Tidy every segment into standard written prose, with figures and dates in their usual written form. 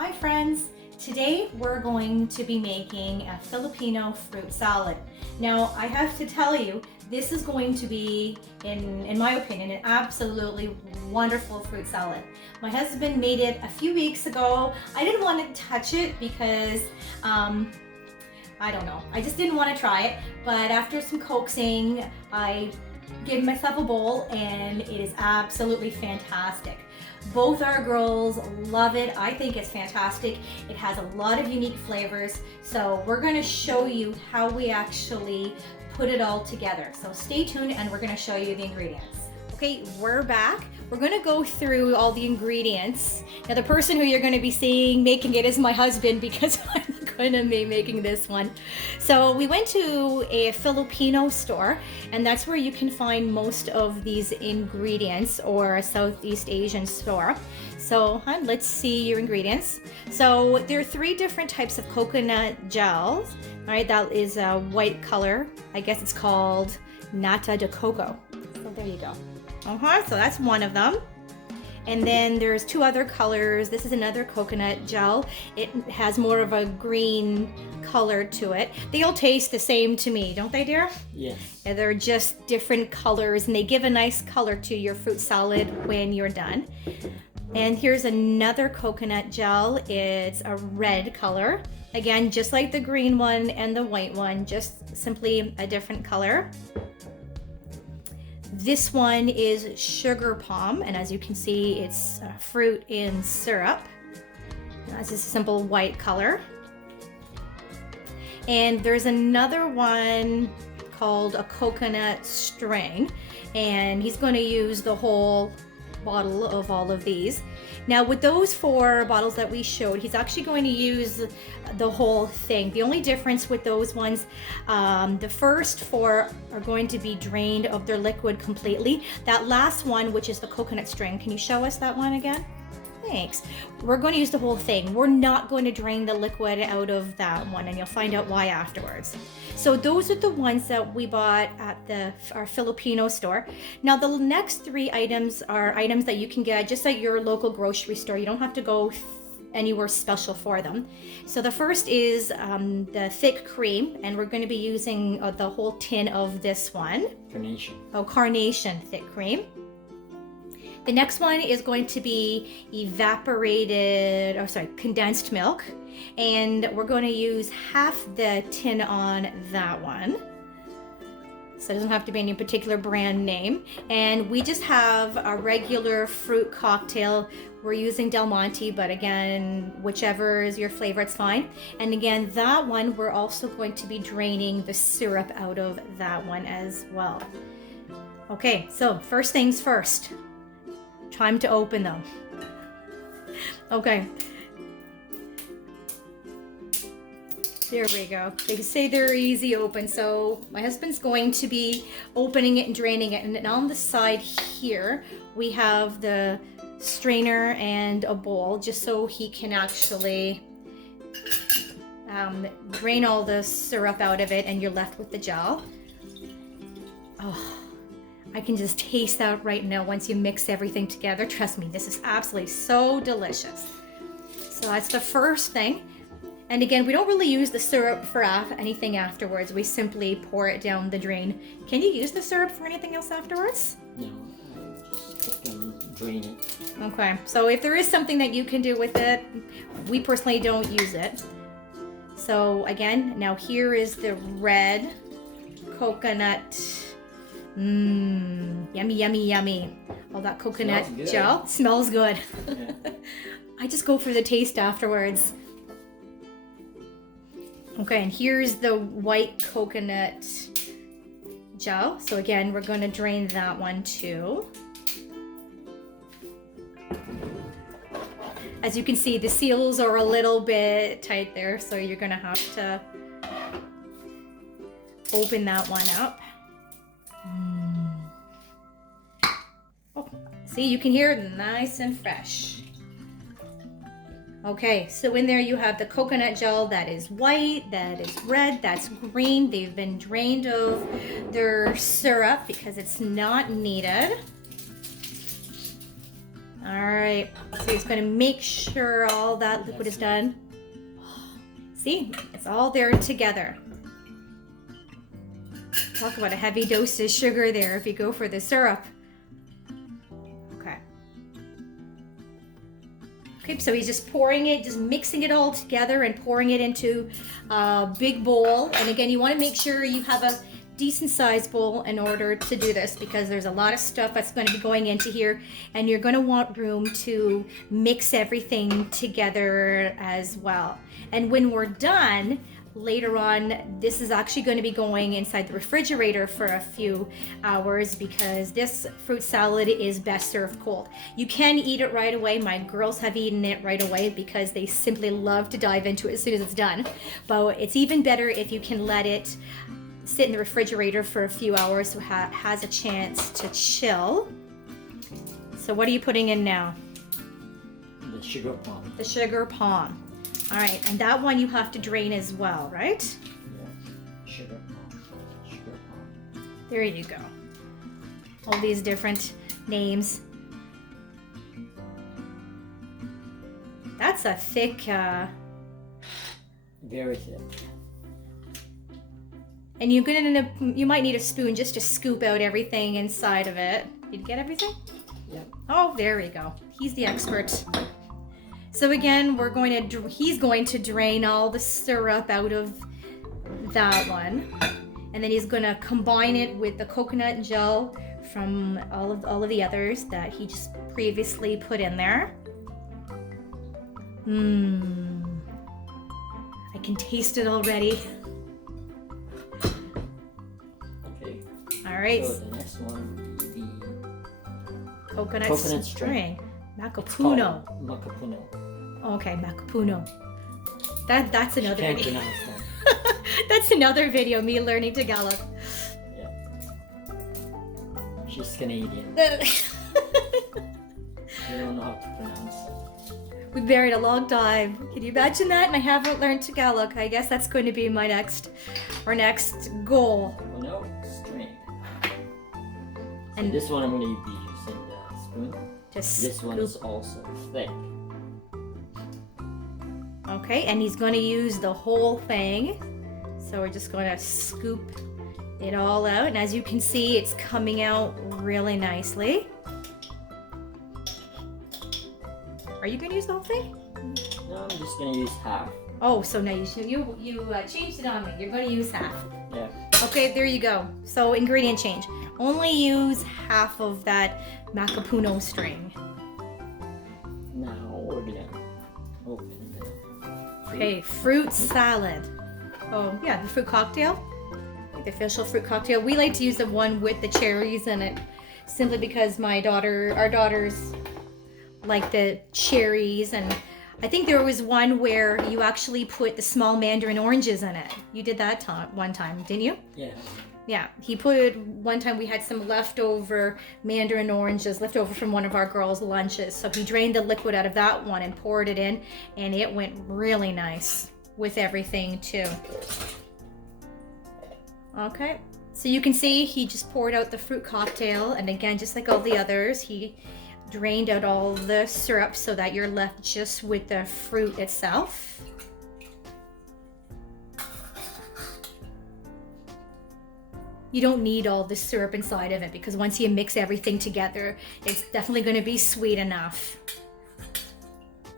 Hi friends! Today we're going to be making a Filipino fruit salad. Now I have to tell you, this is going to be, in my opinion, an absolutely wonderful fruit salad. My husband made it a few weeks ago. I didn't want to touch it because, I don't know, I just didn't want to try it. But after some coaxing, I gave myself a bowl and it is absolutely fantastic. Both our girls love it. I think it's fantastic. It has a lot of unique flavors. So we're going to show you how we actually put it all together. So stay tuned and we're going to show you the ingredients. Okay, we're back. We're going to go through all the ingredients. Now the person who you're going to be seeing making it is my husband because I'm going to be making this one. So we went to a Filipino store and that's where you can find most of these ingredients, or a Southeast Asian store. So let's see your ingredients. So there are 3 different types of coconut gels. All right, that is a white color. I guess it's called Nata de Coco. So there you go. So that's one of them. And then there's 2 other colors. This is another coconut gel. It has more of a green color to it. They all taste the same to me, don't they, dear? Yes. Yeah, they're just different colors and they give a nice color to your fruit salad when you're done. And here's another coconut gel. It's a red color. Again, just like the green one and the white one, just simply a different color. This one is sugar palm, and as you can see, it's fruit in syrup. That's just a simple white color. And there's another one called a coconut string, and he's going to use the whole bottle of all of these. Now with those 4 bottles that we showed, he's actually going to use the whole thing. The only difference with those ones, the first 4 are going to be drained of their liquid completely. That last one, which is the coconut string, can you show us that one again? Thanks. We're going to use the whole thing. We're not going to drain the liquid out of that one, and you'll find out why afterwards. So those are the ones that we bought at our Filipino store. Now the next 3 items are items that you can get just at your local grocery store. You don't have to go anywhere special for them. So the first is the thick cream, and we're going to be using the whole tin of this one. Carnation. Oh, Carnation thick cream. The next one is going to be condensed milk, and we're going to use half the tin on that one. So it doesn't have to be any particular brand name. And we just have a regular fruit cocktail. We're using Del Monte, but again, whichever is your flavor, it's fine. And again, that one, we're also going to be draining the syrup out of that one as well. Okay, so first things first. Time to open them. Okay. There we go. They say they're easy open, so my husband's going to be opening it and draining it. And on the side here, we have the strainer and a bowl, just so he can actually drain all the syrup out of it, and you're left with the gel. Oh, I can just taste that right now once you mix everything together. Trust me, this is absolutely so delicious. So that's the first thing. And again, we don't really use the syrup for anything afterwards. We simply pour it down the drain. Can you use the syrup for anything else afterwards? No, just drain it. Okay, so if there is something that you can do with it, we personally don't use it. So again, now here is the red coconut. Yummy, yummy, yummy. All that coconut gel smells good. Yeah. I just go for the taste afterwards. Okay, and here's the white coconut gel. So again, we're going to drain that one too. As you can see, the seals are a little bit tight there, so you're going to have to open that one up. Oh, see, you can hear it nice and fresh. Okay, so in there you have the coconut gel that is white, that is red, that's green. They've been drained of their syrup because it's not needed. All right, so he's gonna make sure all that liquid is done. See, it's all there together. Talk about a heavy dose of sugar there if you go for the syrup. Okay. Okay, so he's just pouring it, just mixing it all together and pouring it into a big bowl. And again, you want to make sure you have a decent sized bowl in order to do this because there's a lot of stuff that's going to be going into here and you're going to want room to mix everything together as well. And when we're done, later on, this is actually going to be going inside the refrigerator for a few hours because this fruit salad is best served cold. You can eat it right away. My girls have eaten it right away because they simply love to dive into it as soon as it's done. But it's even better if you can let it sit in the refrigerator for a few hours so it has a chance to chill. So what are you putting in now? The sugar palm. The sugar palm. All right, and that one you have to drain as well, right? Yeah, sugar palm. Sugar palm. There you go. All these different names. That's a thick, Very thick. And you might need a spoon just to scoop out everything inside of it. Did you get everything? Yep. Oh, there we go. He's the expert. So again, he's going to drain all the syrup out of that one. And then he's going to combine it with the coconut gel from all of the others that he just previously put in there. I can taste it already. Okay. All right. So the next one will be the Coconut string. Macapuno. Macapuno. Macapuno. Okay, Macapuno. That's another Can't video. pronounce that. That's another video, me learning Tagalog. Yeah. She's Canadian. You don't know how to pronounce it. We buried a long time. Can you imagine that? And I haven't learned Tagalog. I guess that's going to be my next goal. Oh no, string. So And this one I'm going to be using the spoon. just This one scoop. is also thick. Okay, and he's going to use the whole thing. So we're just going to scoop it all out. And as you can see, it's coming out really nicely. Are you going to use the whole thing? No, I'm just going to use half. Oh, so now you changed it on me. You're going to use half. Yeah. Okay, there you go. So ingredient change. Only use half of that Macapuno string. Now we're going to open the Okay, fruit salad. Oh, yeah, the fruit cocktail. The official fruit cocktail. We like to use the one with the cherries in it simply because our daughters like the cherries, and I think there was one where you actually put the small mandarin oranges in it. You did that one time, didn't you? Yeah. Yeah, one time we had some leftover mandarin oranges left over from one of our girls' lunches. So he drained the liquid out of that one and poured it in, and it went really nice with everything too. Okay, so you can see he just poured out the fruit cocktail, and again, just like all the others, he drained out all the syrup so that you're left just with the fruit itself. You don't need all the syrup inside of it because once you mix everything together, it's definitely going to be sweet enough.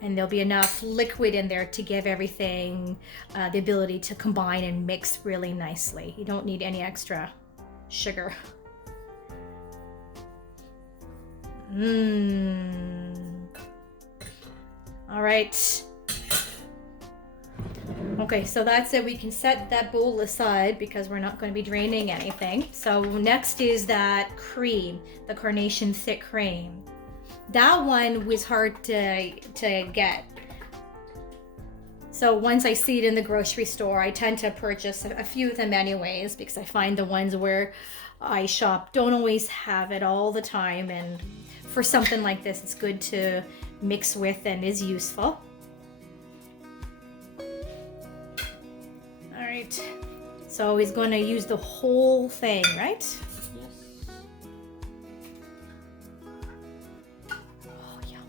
And there'll be enough liquid in there to give everything the ability to combine and mix really nicely. You don't need any extra sugar. All right. Okay, so that's it. We can set that bowl aside because we're not going to be draining anything. So next is that cream, the Carnation thick cream. That one was hard to get. So once I see it in the grocery store, I tend to purchase a few of them anyways because I find the ones where I shop don't always have it all the time, and for something like this, it's good to mix with and is useful. All right, so he's going to use the whole thing, right? Yes. Oh, yum.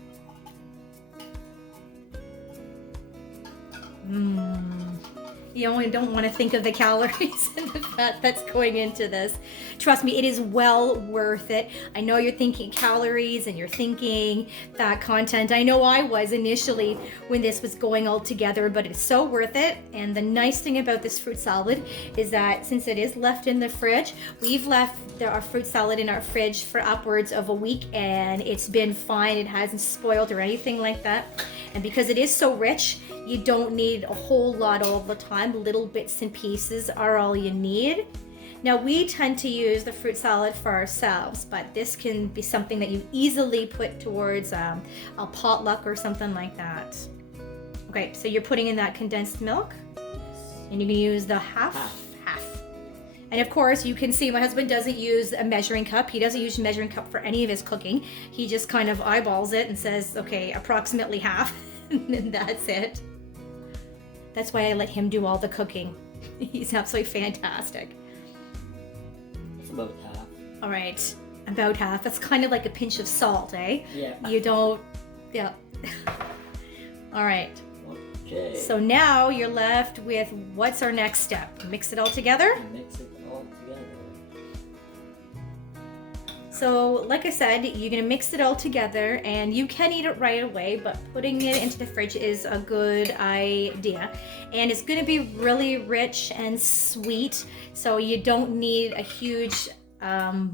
You only don't want to think of the calories and the fat that's going into this. Trust me, it is well worth it. I know you're thinking calories and you're thinking fat content. I know I was initially when this was going all together, but it's so worth it. And the nice thing about this fruit salad is that since it is left in the fridge, we've left our fruit salad in our fridge for upwards of a week and it's been fine. It hasn't spoiled or anything like that. And because it is so rich, you don't need a whole lot all the time. Little bits and pieces are all you need. Now we tend to use the fruit salad for ourselves, but this can be something that you easily put towards a potluck or something like that. Okay, so you're putting in that condensed milk and you can use the half. And of course you can see my husband doesn't use a measuring cup. He doesn't use a measuring cup for any of his cooking. He just kind of eyeballs it and says, okay, approximately half, and that's it. That's why I let him do all the cooking. He's absolutely fantastic. It's about half. All right, about half. That's kind of like a pinch of salt, eh? Yeah. You don't, yeah. All right. Okay. So now you're left with, what's our next step? Mix it all together? Mix it all together. So like I said, you're gonna mix it all together and you can eat it right away, but putting it into the fridge is a good idea. And it's gonna be really rich and sweet, so you don't need a huge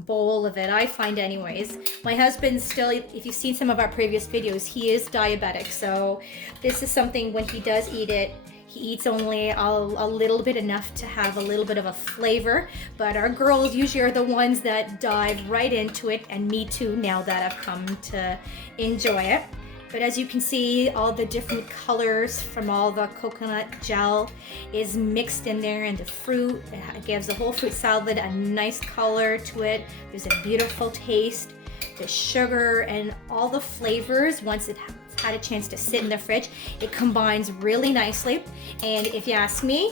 bowl of it, I find anyways. My husband still, if you've seen some of our previous videos, he is diabetic, so this is something when he does eat it, he eats only a little bit, enough to have a little bit of a flavor, but our girls usually are the ones that dive right into it, and me too, now that I've come to enjoy it. But as you can see, all the different colors from all the coconut gel is mixed in there, and the fruit, it gives the whole fruit salad a nice color to it. There's a beautiful taste. The sugar and all the flavors, once it had a chance to sit in the fridge, it combines really nicely. And if you ask me,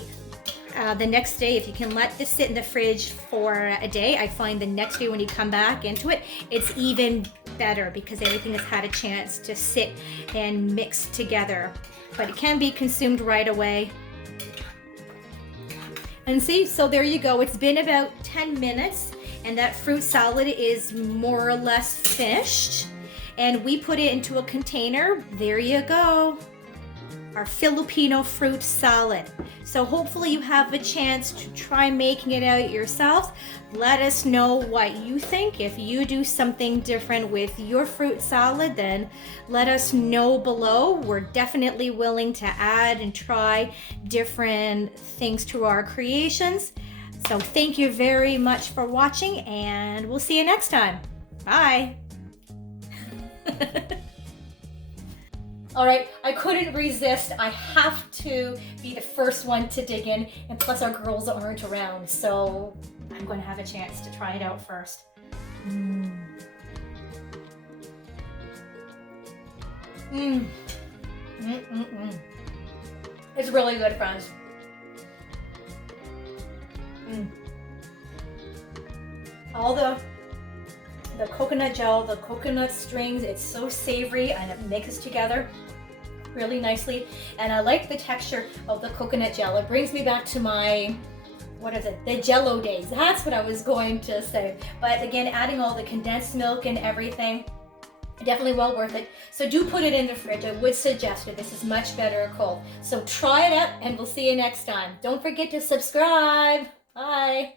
the next day, if you can let this sit in the fridge for a day, I find the next day when you come back into it, it's even better because everything has had a chance to sit and mix together. But it can be consumed right away. And see, so there you go. It's been about 10 minutes and that fruit salad is more or less finished. And we put it into a container. There you go. Our Filipino fruit salad. So hopefully you have a chance to try making it out yourself. Let us know what you think. If you do something different with your fruit salad, then let us know below. We're definitely willing to add and try different things to our creations. So thank you very much for watching, and we'll see you next time. Bye. All right, I couldn't resist. I have to be the first one to dig in, and plus our girls aren't around, so I'm going to have a chance to try it out first. It's really good, friends. All the coconut gel, the coconut strings, it's so savory and it mixes together really nicely. And I like the texture of the coconut gel. It brings me back to my, what is it, the Jello days. That's what I was going to say. But again, adding all the condensed milk and everything, definitely well worth it. So do put it in the fridge. I would suggest it. This is much better cold. So try it out and we'll see you next time. Don't forget to subscribe. Bye.